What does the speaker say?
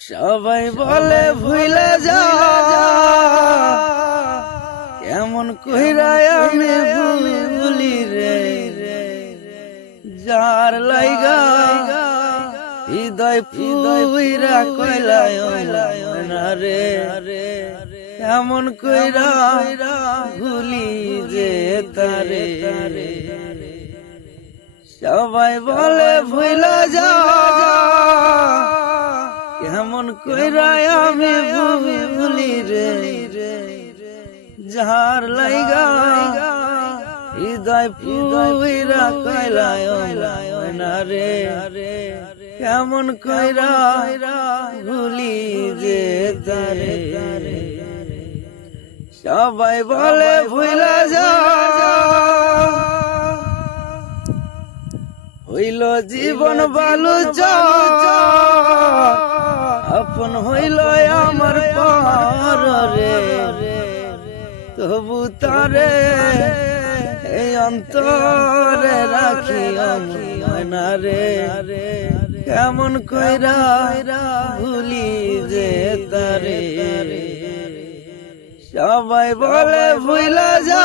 সবাই বলে ভুলে যা, কেমন কইরা আমি ভুলি রে, যার লাইগা হৃদয় পুইরা কইলায় না রে, কেমন কইরা ভুলি যে তারে। সবাই বলে ভুলে যা, কেমন কইরা আমি ভুলি রে, যার লাইগা হৃদয় পুইরা কইলায় না রে, কেমন কইরা ভুলি যে তারে। সবাই বলে ভুলে যা, হইল জীবন বালু আপন হইল আমার পার রে, তবু তারে এই অন্তরে রাখি না রে, কেমন কইরা ভুলি যে তারে। সবাই বলে ভুলে যা,